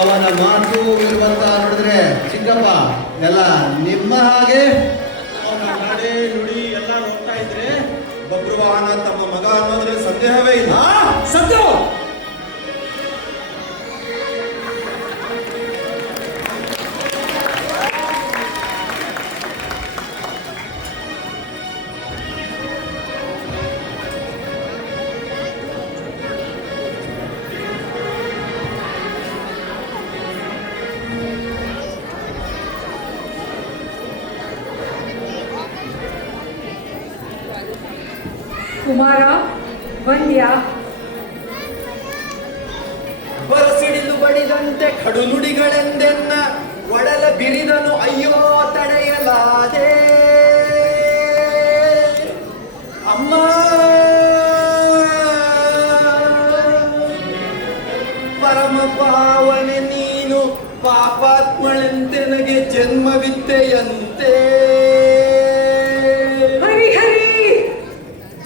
ಅವನ ಮಾತು ಇರುವಂತ ನೋಡಿದ್ರೆ ಚಿಕ್ಕಪ್ಪ ಎಲ್ಲ ನಿಮ್ಮ ಹಾಗೆ ಅವನ ನಡೆ ನುಡಿ ಎಲ್ಲ ನೋಡ್ತಾ ಇದ್ರೆ ಬಬ್ರುವಾಹನ ತಮ್ಮ ಮಗ ಅನ್ನೋದ್ರಲ್ಲಿ ಸಂದೇಹವೇ ಇಲ್ಲ. ಸತ್ಯ. ಕುಮಾರ ಬಂದ್ಯಾ? ಬರಸಿಡಿಲು ಬಡಿದಂತೆ ಕಡು ನುಡಿಗಳೆಂದೆನ್ನ ಒಡಲ ಬಿರಿದನು ಅಯ್ಯೋ ತಡೆಯಲಾದೆ. ಅಮ್ಮ ಪರಮ ಪಾವನೆ ನೀನು, ಪಾಪಾತ್ಮಳೆಂತೆ ನನಗೆ ಜನ್ಮವಿದ್ದೆಯಂತೆ.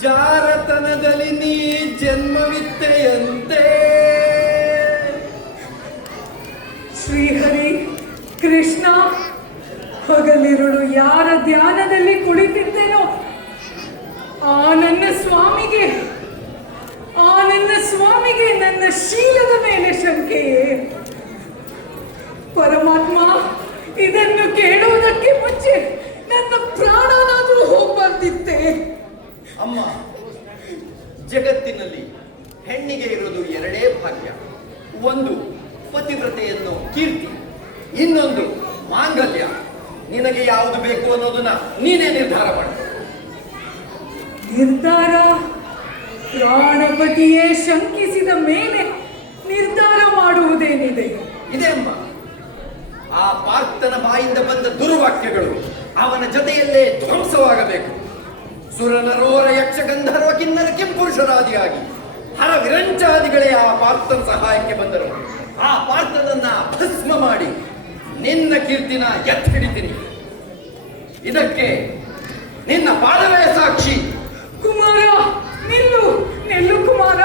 ಜಾರತನದಲ್ಲಿ ನೀ ಜನ್ಮವಿದ್ದೆಯಂತೆ. ಶ್ರೀಹರಿ ಕೃಷ್ಣ, ಹಗಲಿರುಳು ಯಾರ ಧ್ಯಾನದಲ್ಲಿ ಕುಳಿತಿದ್ದೇನೋ ಆ ನನ್ನ ಸ್ವಾಮಿಗೆ ನನ್ನ ಶೀಲದ ಮೇಲೆ ಶಂಕೆಯೇ. ಪರಮಾತ್ಮ, ಇದನ್ನು ಕೇಳುವುದಕ್ಕೆ ಮುಂಚೆ ನನ್ನ ಪ್ರಾಣನಾದರೂ ಹೋಗ್ಬಾರ್ದು. ಕಾದಿದ್ದೆ. ಅಮ್ಮ, ಜಗತ್ತಿನಲ್ಲಿ ಹೆಣ್ಣಿಗೆ ಇರೋದು ಎರಡೇ ಭಾಗ್ಯ. ಒಂದು ಪತಿವ್ರತೆಯನ್ನು ಕೀರ್ತಿ, ಇನ್ನೊಂದು ಮಾಂಗಲ್ಯ. ನಿನಗೆ ಯಾವುದು ಬೇಕು ಅನ್ನೋದನ್ನ ನೀನೇ ನಿರ್ಧಾರ ಮಾಡು. ನಿರ್ಧಾರ ಪ್ರಾಣಪತಿಯೇ ಶಂಕಿಸಿದ ಮೇಲೆ ನಿರ್ಧಾರ ಮಾಡುವುದೇನಿದೆ? ಇದೆ ಅಮ್ಮ. ಆ ಪಾರ್ಥನ ಬಾಯಿಂದ ಬಂದ ದುರ್ವಾಕ್ಯಗಳು ಅವನ ಜೊತೆಯಲ್ಲೇ ಧ್ವಂಸವಾಗಬೇಕು. ಸುರನರೋರ ಯಕ್ಷ ಗಂಧರ್ವ ಕಿನ್ನರ ಕೆಂಪುರುಷರಾದಿಯಾಗಿ ಹರ ವಿರಂಚಾದಿಗಳೇ ಆ ಪಾರ್ಥನ ಸಹಾಯಕ್ಕೆ ಬಂದರು. ಆ ಪಾರ್ಥನನ್ನ ಭಸ್ಮ ಮಾಡಿ ನಿನ್ನ ಕೀರ್ತಿನ ಎತ್ತಿ ಹಿಡಿತೀನಿ. ಇದಕ್ಕೆ ನಿನ್ನ ಪಾದವೇ ಸಾಕ್ಷಿ. ಕುಮಾರ, ನಿಲ್ಲು ನಿಲ್ಲು ಕುಮಾರ.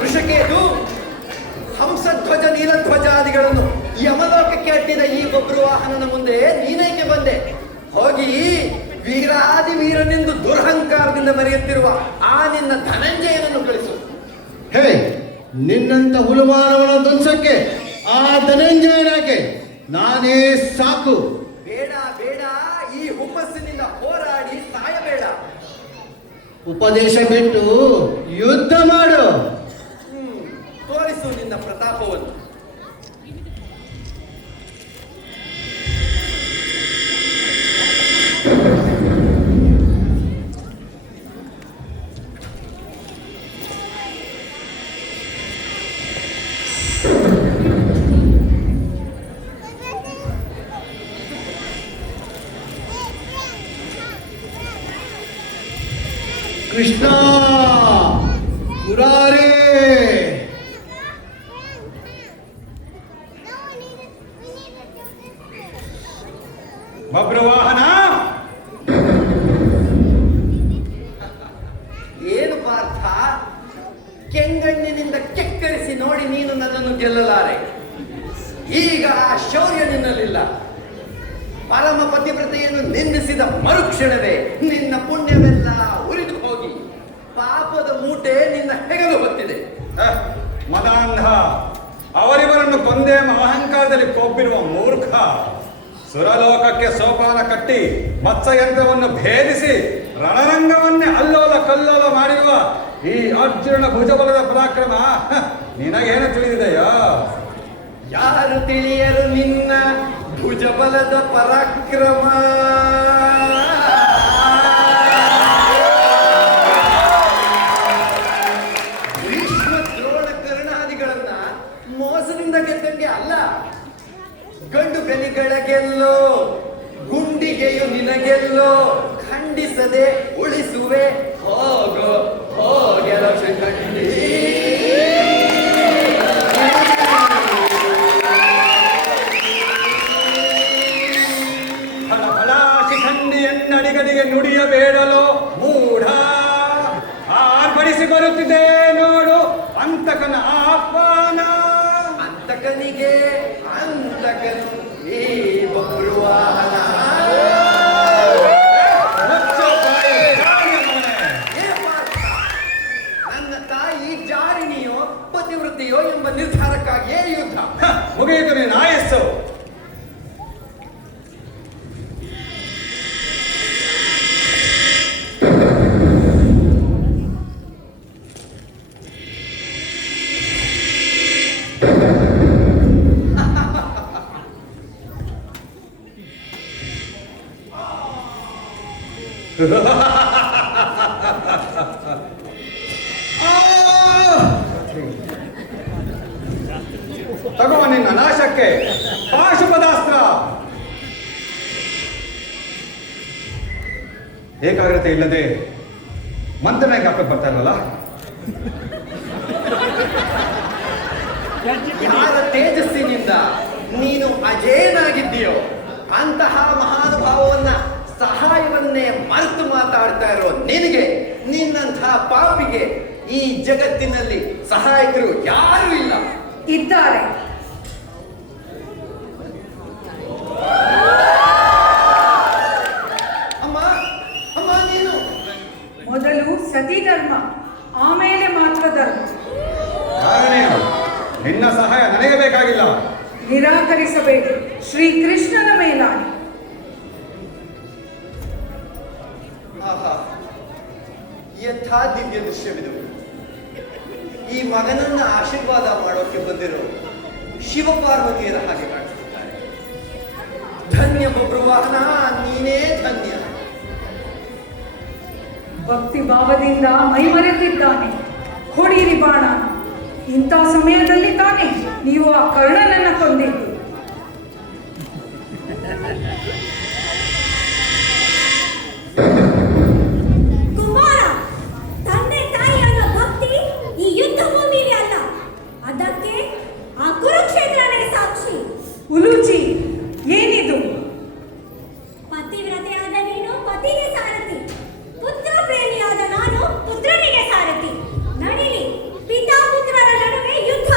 ವೃಷಕೇತು, ಹಂಸಧ್ವಜ ನೀಲಧ್ವಜಾದಿಗಳನ್ನು ಯಮಲೋಕಕ್ಕೆ ಅಟ್ಟಿದ ಈ ಬಬ್ರುವಾಹನನ ಮುಂದೆ ನೀನೇಕೆ ಬಂದೆ? ಹೋಗಿ ವೀರಾದಿ ವೀರನೆಂದು ದುರಹಂಕಾರದಿಂದ ಮೆರೆಯುತ್ತಿರುವ ಆ ನಿನ್ನ ಧನಂಜಯನನ್ನು ಕಳಿಸು. ಹೇ, ನಿನ್ನಂತ ಹುಲುಮಾನವನ ಧ್ವಂಸಕ್ಕೆ ಆ ಧನಂಜಯನಾಗೆ ನಾನೇ ಸಾಕು. ಬೇಡ ಬೇಡ, ಈ ಹುಮ್ಮಸ್ಸಿನಿಂದ ಹೋರಾಡಿ ಸಾಯಬೇಡ. ಉಪದೇಶ ಬಿಟ್ಟು ಯುದ್ಧ ಮಾಡು. ತೋರಿಸು ನಿನ್ನ ಪ್ರತಾಪವನ್ನು. ಕೃಷ್ಣ ಮುರಾರೇ, ಬಬ್ರುವಾಹನ, ಏನು ಪಾರ್ಥ, ಕೆಂಗಣ್ಣಿನಿಂದ ಕೆಕ್ಕರಿಸಿ ನೋಡಿ ನೀನು ನನ್ನನ್ನು ಗೆಲ್ಲಲಾರೆ. ಈಗ ಆ ಶೌರ್ಯ ನಿನ್ನಲ್ಲಿಲ್ಲ. ಪರಮ ಪತಿವ್ರತೆಯನ್ನು ನಿಂದಿಸಿದ ಮರುಕ್ಷಣವೇ ನಿನ್ನ ಪುಣ್ಯವೆಲ್ಲ ಉರಿದು ಹೋಗಿ ಪಾಪದ ಮೂಟೆ ನಿನ್ನ ಹೆಗಲು ಹೊತ್ತಿದೆ. ಮದಾಂಧ, ಅವರಿವರನ್ನು ಕೊಂದೇ ಅಹಂಕಾರದಲ್ಲಿ ಕೊಬ್ಬಿರುವ ಮೂರ್ಖ. ಸುರಲೋಕಕ್ಕೆ ಸೋಪಾನ ಕಟ್ಟಿ ಮತ್ಸ್ಯಯಂತ್ರವನ್ನು ಭೇದಿಸಿ ರಣರಂಗವನ್ನೇ ಅಲ್ಲೋಲ ಕಲ್ಲೋಲ ಮಾಡಿರುವ ಈ ಅರ್ಜುನ ಭುಜಬಲದ ಪರಾಕ್ರಮ ನಿನಗೇನು ತಿಳಿದಿದೆಯೋ? ಯಾರು ತಿಳಿಯರು ನಿನ್ನ ಭುಜಬಲದ ಪರಾಕ್ರಮ? ಭೀಷ್ಮ ದ್ರೋಣ ಕರ್ಣಾದಿಗಳನ್ನ ಮೋಸ ಕೆಳಗೆಲ್ಲೋ ಗುಂಡಿಗೆಯು ನಿನಗೆಲ್ಲೋ ಖಂಡಿಸದೆ ಉಳಿಸುವೆ ಹೋಗೋ ಹೋಗೆಲ ಶಿಖಂಡಿ. ಫಲ ಶಿಖಂಡಿಯನ್ನಡಿಗಡಿಗೆ ನುಡಿಯಬೇಡಲು ಮೂಢ. ಆರ್ಭಡಿಸಿ ಬರುತ್ತಿದೆ ನೋಡು ಅಂತಕನ ಆಹ್ವಾನ. ಅಂತಕನಿಗೆ ಅಂತಕನು ಈ ಬಬ್ರುವಾಹನ. ನನ್ನ ತಾಯಿ ಜಾರಿಣಿಯೋ ಪತಿವೃತ್ತಿಯೋ ಎಂಬ ನಿರ್ಧಾರಕ್ಕಾಗಿಯೇ ಯುದ್ಧ. ಮುಗಿಯಿತು ನೀನು ಆಯಸ್ಸು. ತಗೋ ನಿನ್ನ ನಾಶಕ್ಕೆ ಪಾಶುಪದಾಸ್ತ್ರ. ಏಕಾಗ್ರತೆ ಇಲ್ಲದೆ ಮಂತ್ರನೇ ಜ್ಞಾಪಕ ಬರ್ತಾ ಇರಲ್ಲ. ಯಾರ ತೇಜಸ್ಸಿನಿಂದ ನೀನು ಅಜೇನಾಗಿದ್ದೀಯೋ ಅಂತಹ ಮಹಾನುಭಾವವನ್ನ ಸಹಾಯವನ್ನೇ ಮರೆತು ಮಾತಾಡ್ತಾ ಇರೋ ನಿನಗೆ, ನಿನ್ನಂತಹ ಪಾಪಿಗೆ ಈ ಜಗತ್ತಿನಲ್ಲಿ ಸಹಾಯಕರು ಯಾರೂ ಇಲ್ಲ. ಇದ್ದಾರೆ. ಅಮ್ಮ ಅಮ್ಮ ನೀನು ಮೊದಲು ಸತಿ ಧರ್ಮ, ಆಮೇಲೆ ಮಾತ್ರ ಧರ್ಮ. ಕಾರಣೇನು? ನಿನ್ನ ಸಹಾಯ ನನಗೆ ಬೇಕಾಗಿಲ್ಲ. ನಿರಾಕರಿಸಬೇಡಿ, ಶ್ರೀಕೃಷ್ಣನ ಮೇಲಾಣೆ. ಆಹಾ, ಯಥಾ ದಿವ್ಯ ದೃಶ್ಯವಿದು. ಈ ಮಗನನ್ನ ಆಶೀರ್ವಾದ ಮಾಡೋಕೆ ಬಂದಿರೋ ಶಿವಪಾರ್ವತಿಯರ ಹಾಗೆ ಕಾಣಿಸುತ್ತಾರೆ. ಧನ್ಯ ಬಬ್ರುವಾಹನ, ನೀನೇ ಧನ್ಯ. ಭಕ್ತಿ ಭಾವದಿಂದ ಮೈಮರೆತಿದ್ದಾನೆ. ಹೊಡೀರಿ ಬಾಣ. ಇಂಥ ಸಮಯದಲ್ಲಿ ತಾನೇ ನೀವು ಆ ಕರ್ಣನನ್ನ ಕೊಂದಿದ್ದು. ಕುಮಾರ, ತಂದೆ ತಾಯಿ ಅನ್ನೋ ಭಕ್ತಿ ಈ ಯುದ್ಧ ಭೂಮಿಲಿ ಅಲ್ಲ, ಅದಕ್ಕೆ ಆ ಕುರುಕ್ಷೇತ್ರನೇ ಸಾಕ್ಷಿ. ಉಲೂಚಿ, ಏನಿದು? ಪತಿವ್ರತೆಯಾದ ನೀನು ಪತಿಗೆ ಸಾರಥಿ, ಪುತ್ರ ಪ್ರೇಮಿಯಾದ ನಾನು ಪುತ್ರನಿಗೆ ಸಾರಥಿ. ನಡಿಲಿ, ಪಿತಾ ಪುತ್ರರ ನಡುವೆ ಯುದ್ಧ.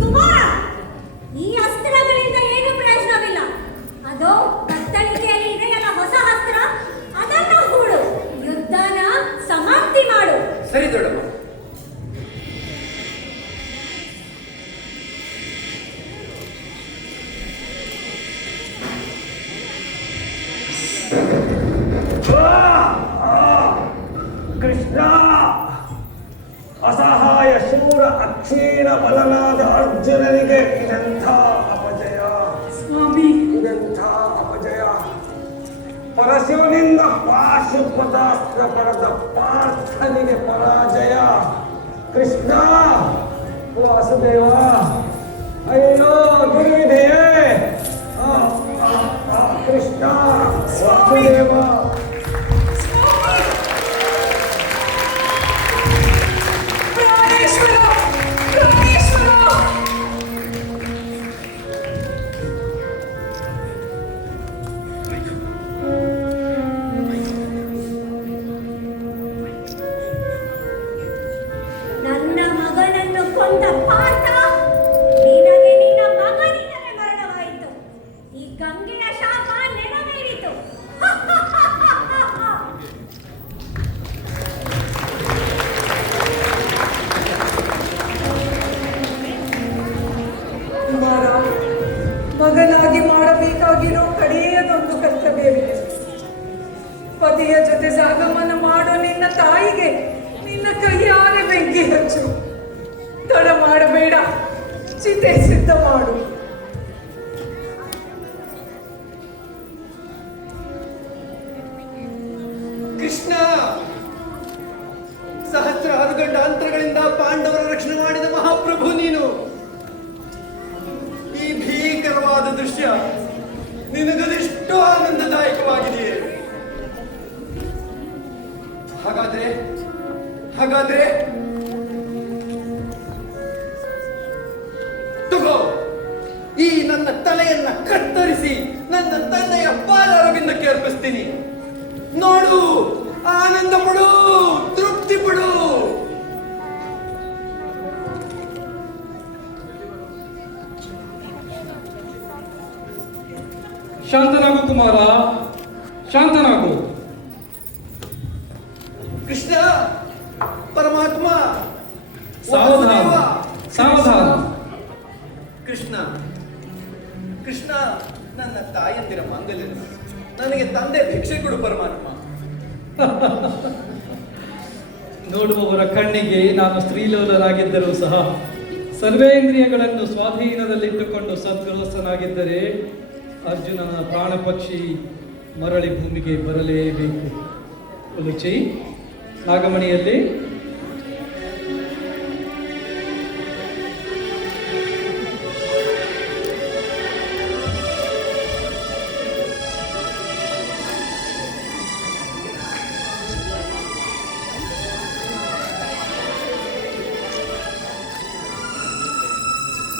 ಕುಮಾರ, ಈ ಅಸ್ತ್ರಗಳಿಂದ ಏನು ಪ್ರಯೋಜನವಿಲ್ಲ. ಅದು ಕತ್ತಳಿಕೆಯಲ್ಲಿ ಇದೆಯಲ್ಲ ಹೊಸ ಅಸ್ತ್ರ, ಅದನ್ನು ಹೂಡು, ಯುದ್ಧನ ಸಮಾಪ್ತಿ ಮಾಡು. ಸರಿ ದೊಡ್ಡಮ್ಮ. ಕೃಷ್ಣ, ಅಸಹಾಯ ಶೂರ ಅಕ್ಷೀಣ ಬಲನಾದ ಅರ್ಜುನನಿಗೆ ಇದೆಂಥ ಅಪಜಯ, ಸ್ವಾಮಿ, ಇದೆಂಥ ಅಪಜಯ. ಪರಶಿವನಿಂದ ಪಾಶುಪದಾಸ್ತ್ರ ಪಡೆದ ಪಾರ್ಥನಿಗೆ ಪರಾಜಯ. ಕೃಷ್ಣ, ವಾಸುದೇವ, ಅಯ್ಯೋ ದುರ್ವಿಧಿಯೇ. ಕೃಷ್ಣ, ವಾಸುದೇವ. ಪ್ರಾಣೇಶ್ವರ, ಪ್ರಾಣೇಶ್ವರ. ನನ್ನ ಮಗನನ್ನು ಕೊಂದ ಪಾರ್ಥ, ನಿನಗೆ ನಿನ್ನ ಮಗನಿಂದಲೇ ಮರಣವಾಯಿತು. ಈ ಗಂಗೆಯ ಶಾಪ ನೆರವೇರಿತು. ಕುಮಾರ, ಮಗನಾಗಿ ಮಾಡಬೇಕಾಗಿರೋ ಕಡೆಯದೊಂದು ಕರ್ತವ್ಯವಿದೆ. ಪತಿಯ ಜೊತೆ ಜಾಗಮನ ಮಾಡೋ ನಿನ್ನ ತಾಯಿಗೆ ನಿನ್ನ ಕೈಯಾರೆ ಬೆಂಕಿ ಹಚ್ಚು. ತಡ ಮಾಡಬೇಡ, ಚಿತೆ ಸಿದ್ಧ ಮಾಡು. ಕೃಷ್ಣ, ಸಹಸ್ರಾರು ಗಂಡಾಂತರಗಳಿಂದ ಪಾಂಡವರ ರಕ್ಷಣೆ ಮಾಡಿದ ಮಹಾಪ್ರಭು ನೀನು. ಈ ಭೀಕರವಾದ ದೃಶ್ಯ ನಿನಗದೆಷ್ಟು ಆನಂದದಾಯಕವಾಗಿದೆಯೇ? ಹಾಗಾದ್ರೆ ತಗೋ, ಈ ನನ್ನ ತಲೆಯನ್ನ ಕತ್ತರಿಸಿ ನನ್ನ ತಂದೆಯ ಪಾದಾರವಿಂದಕ್ಕೆ ಅರ್ಪಿಸ್ತೀನಿ. ನೋಡು, ಆನಂದ ಪಡು, ತೃಪ್ತಿ ಪಡು. ಶಾಂತನಾಗು ಕುಮಾರ, ಶಾಂತನಾಗು. ಕೃಷ್ಣ ಪರಮಾತ್ಮ, ಸಾವಧಾನ, ವಾಸುದೇವ, ಸಾವಧಾನ. ಕೃಷ್ಣ ಕೃಷ್ಣ, ನನ್ನ ತಾಯಂದಿರ ಮಾಂಗಲ್ಯ ನನಗೆ ತಂದೆ ಭಿಕ್ಷೆ ಕೊಡು ಪರಮಾತ್ಮ. ನೋಡುವವರ ಕಣ್ಣಿಗೆ ನಾನು ಸ್ತ್ರೀಲೋಲನಾಗಿದ್ದರೂ ಸಹ ಸರ್ವೇಂದ್ರಿಯಗಳನ್ನು ಸ್ವಾಧೀನದಲ್ಲಿಟ್ಟುಕೊಂಡು ಸದ್ಗೃಹಸ್ಥನಾಗಿದ್ದರೆ ಅರ್ಜುನನ ಪ್ರಾಣ ಪಕ್ಷಿ ಮರಳಿ ಭೂಮಿಗೆ ಬರಲೇಬೇಕು. ರುಚಿ ನಾಗಮಣಿಯಲ್ಲಿ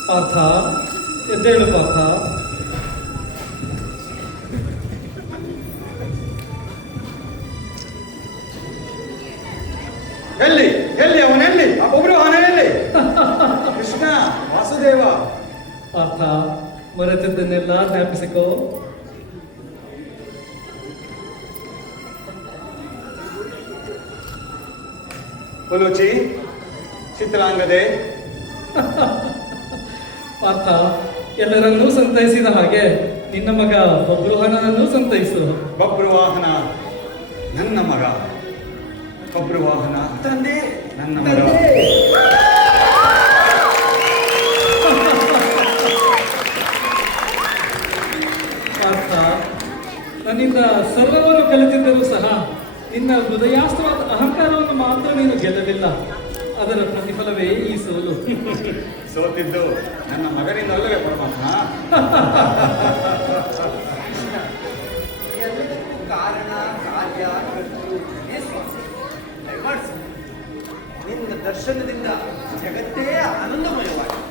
ಪಾರ್ಥ, ಎದ್ದೇಳು ಪಾರ್ಥ. ಎಲ್ಲಿ ಎಲ್ಲಿ ಅವನೆಲ್ಲಿ? ಆ ಒಬ್ರು ಅವನೆಲ್ಲಿ? ಕೃಷ್ಣ, ವಾಸುದೇವ. ಪಾರ್ಥ, ಮರೆತದ್ದನ್ನೆಲ್ಲ ಜ್ಞಾಪಿಸಿಕೋ. ಕುಲುಚಿ, ಚಿತ್ರಾಂಗದೆ. ಪಾರ್ಥ, ಎಲ್ಲರನ್ನೂ ಸಂತೈಸಿದ ಹಾಗೆ ನಿನ್ನ ಮಗ ಬಬ್ರುವಾಹನನನ್ನೂ ಸಂತೈಸು. ಬಬ್ರುವಾಹನ ನನ್ನ ಮಗ. ಬಬ್ರುವಾಹನ ತಂದೆ, ನನ್ನ ಮಗ. ಪಾರ್ಥ, ನನ್ನಿಂದ ಸರ್ವವನ್ನು ಕಲಿತಿದ್ದರೂ ಸಹ ನಿನ್ನ ಹೃದಯಾಸ್ತ್ರವಾದ ಅಹಂಕಾರವನ್ನು ಮಾತ್ರ ನೀನು ಗೆಲ್ಲಲಿಲ್ಲ. ಅದರ ಪ್ರತಿಫಲವೇ ಈ ಸೋಲು. ಸೋತಿದ್ದು ನನ್ನ ಮಗನಿಂದ ಅಲ್ಲವೇ ಪರಮಾತ್ಮ? ಎಲ್ಲದಕ್ಕೂ ಕಾರಣ, ಕಾರ್ಯ, ಕರ್ತೃ ನೀನೇ ಸ್ವಾಮಿ. ದಯಮಾಡಿಸು. ನಿನ್ನ ದರ್ಶನದಿಂದ ಜಗತ್ತೇ ಆನಂದಮಯವಾಗಿದೆ.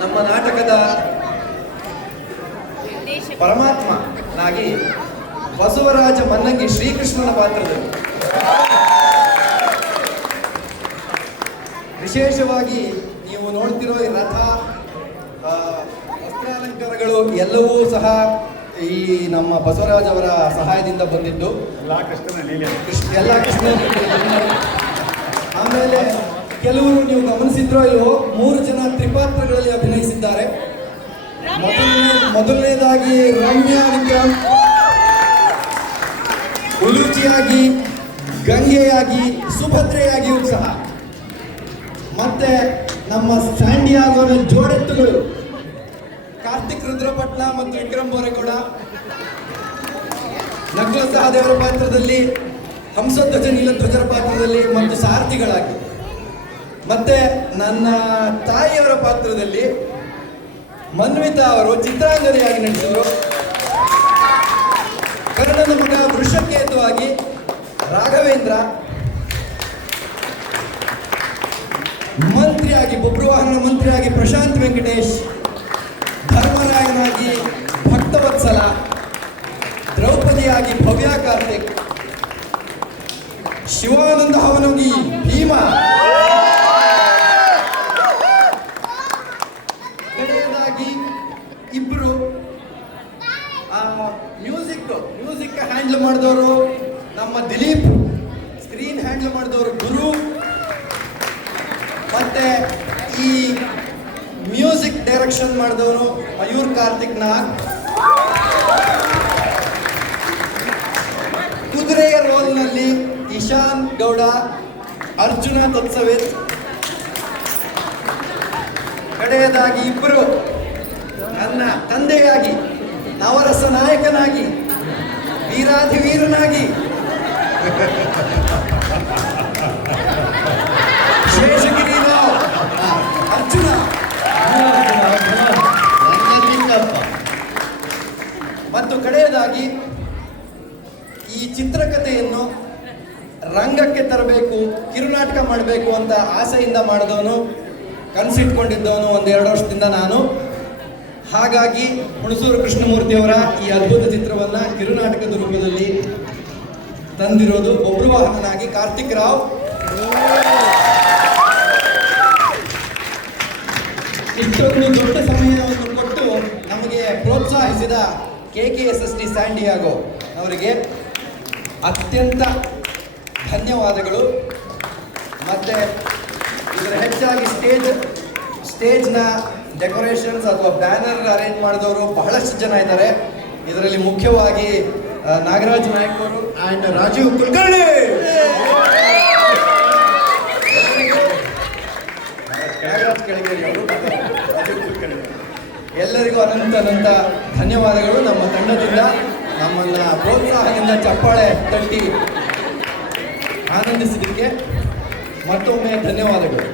ನಮ್ಮ ನಾಟಕದ ಪರಮಾತ್ಮನಾಗಿ ಬಸವರಾಜ ಮನ್ನಂಗಿ ಶ್ರೀಕೃಷ್ಣನ ಪಾತ್ರದಲ್ಲಿ ವಿಶೇಷವಾಗಿ ನೀವು ನೋಡ್ತಿರೋ ಈ ರಥ, ವಸ್ತ್ರಾಲಂಕಾರಗಳು ಎಲ್ಲವೂ ಸಹ ಈ ನಮ್ಮ ಬಸವರಾಜ್ ಅವರ ಸಹಾಯದಿಂದ ಬಂದಿದ್ದು. ಎಲ್ಲ ಕೃಷ್ಣನ ಲೀಲೆ. ಎಲ್ಲ ಕೃಷ್ಣ. ಆಮೇಲೆ ಕೆಲವರು ನೀವು ಗಮನಿಸಿದ್ರೋ ಇಲ್ವೋ, 3 ಜನ ತ್ರಿಪಾತ್ರಗಳಲ್ಲಿ ಅಭಿನಯಿಸಿದ್ದಾರೆ. ಮೊದಲನೇದಾಗಿ ರಮ್ಯಾ ವಿಕ್ರಮ್, ಉಲುಚಿಯಾಗಿ, ಗಂಗೆಯಾಗಿ, ಸುಭದ್ರೆಯಾಗಿಯೂ ಸಹ, ಮತ್ತೆ ನಮ್ಮ ಸ್ಯಾಂಡಿಯಾಗೋನ ಜೋಡೆತ್ತುಗಳು ಕಾರ್ತಿಕ್ ರುದ್ರಪಟ್ಲ ಮತ್ತು ವಿಕ್ರಮ್ ಬೋರೇಗೌಡ, ನಕುಲ ಸಹದೇವರ ಪಾತ್ರದಲ್ಲಿ, ಹಂಸಧ್ವಜ ನೀಲಧ್ವಜರ ಪಾತ್ರದಲ್ಲಿ ಮತ್ತು ಸಾರಥಿಗಳಾಗಿ, ಮತ್ತೆ ನನ್ನ ತಾಯಿಯವರ ಪಾತ್ರದಲ್ಲಿ ಮನ್ವಿತಾ ಅವರು ಚಿತ್ರಾಂಗದಿಯಾಗಿ ನಟಿಸಿದರು. ಕರ್ಣನ ಮಗ ವೃಷಕೇತು ಆಗಿ ರಾಘವೇಂದ್ರ, ಮಂತ್ರಿಯಾಗಿ ಬಬ್ರುವಾಹನ ಮಂತ್ರಿಯಾಗಿ ಪ್ರಶಾಂತ್ ವೆಂಕಟೇಶ್, ಧರ್ಮರಾಯನಾಗಿ ಭಕ್ತವತ್ಸಲ, ದ್ರೌಪದಿಯಾಗಿ ಭವ್ಯ ಕಾರ್ತಿಕ್, ಶಿವಾನಂದ ಹವನಗಿ ಭೀಮ, ಕಡೆಯದಾಗಿ ಇಬ್ರು ಮ್ಯೂಸಿಕ್ ಹ್ಯಾಂಡಲ್ ಮಾಡಿದವರು ನಮ್ಮ ದಿಲೀಪ್, ಸ್ಕ್ರೀನ್ ಹ್ಯಾಂಡಲ್ ಮಾಡಿದವರು ಗುರು, ಮತ್ತೆ ಈ ಮ್ಯೂಸಿಕ್ ಡೈರೆಕ್ಷನ್ ಮಾಡಿದವನು ಮಯೂರ್ ಕಾರ್ತಿಕ್ ನಾಗ್, ಕುದುರೆಯ ರೋಲ್ನಲ್ಲಿ ಇಶಾನ್ ಗೌಡ, ಅರ್ಜುನ ತತ್ಸವೇತ್, ಕಡೆಯದಾಗಿ ಇಬ್ಬರು ನನ್ನ ತಂದೆಯಾಗಿ, ನವರಸ ನಾಯಕನಾಗಿ, ವೀರಾಧಿವೀರನಾಗಿ, ಶೇಷಗಿರಿ ರಾವ್, ಅರ್ಜುನ, ಮತ್ತು ಕಡೆಯದಾಗಿ ಈ ಚಿತ್ರಕಥೆಯನ್ನು ರಂಗಕ್ಕೆ ತರಬೇಕು, ಕಿರುನಾಟಕ ಮಾಡಬೇಕು ಅಂತ ಆಸೆಯಿಂದ ಮಾಡಿದವನು, ಕನಸಿಟ್ಕೊಂಡಿದ್ದವನು ಒಂದು 2 ವರ್ಷದಿಂದ ನಾನು. ಹಾಗಾಗಿ ಹುಣಸೂರು ಕೃಷ್ಣಮೂರ್ತಿಯವರ ಈ ಅದ್ಭುತ ಚಿತ್ರವನ್ನು ಕಿರುನಾಟಕದ ರೂಪದಲ್ಲಿ ತಂದಿರೋದು ಬಬ್ರುವಾಹನನಾಗಿ ಕಾರ್ತಿಕ್ ರಾವ್. ಇಷ್ಟೊಂದು ದೊಡ್ಡ ಸಮಯವನ್ನು ಕೊಟ್ಟು ನಮಗೆ ಪ್ರೋತ್ಸಾಹಿಸಿದ KKSST ಸ್ಯಾಂಡಿಯಾಗೋ ಅವರಿಗೆ ಅತ್ಯಂತ ಧನ್ಯವಾದಗಳು. ಮತ್ತು ಇದರ ಹೆಚ್ಚಾಗಿ ಸ್ಟೇಜ್ನ ಡೆಕೋರೇಷನ್ಸ್ ಅಥವಾ ಬ್ಯಾನರ್ ಅರೇಂಜ್ ಮಾಡಿದವರು ಬಹಳಷ್ಟು ಜನ ಇದ್ದಾರೆ. ಇದರಲ್ಲಿ ಮುಖ್ಯವಾಗಿ ನಾಗರಾಜ್ ನಾಯಕ್ ಅವರು ಆ್ಯಂಡ್ ರಾಜೀವ್ ಕುಲಕರ್ಣಿ, ನಾಗರಾಜ್ ಕೆಳಗೇರಿ ಅವರು, ರಾಜೀವ್ ಕುಲಕರ್ಣಿ, ಎಲ್ಲರಿಗೂ ಅನಂತ ಧನ್ಯವಾದಗಳು. ನಮ್ಮ ತಂಡದಿಂದ ನಮ್ಮನ್ನ ಪ್ರೋತ್ಸಾಹದಿಂದ ಚಪ್ಪಾಳೆ ತಟ್ಟಿ ಆನಂದಿಸಿದ್ದಕ್ಕೆ ಮತ್ತೊಮ್ಮೆ ಧನ್ಯವಾದಗಳು.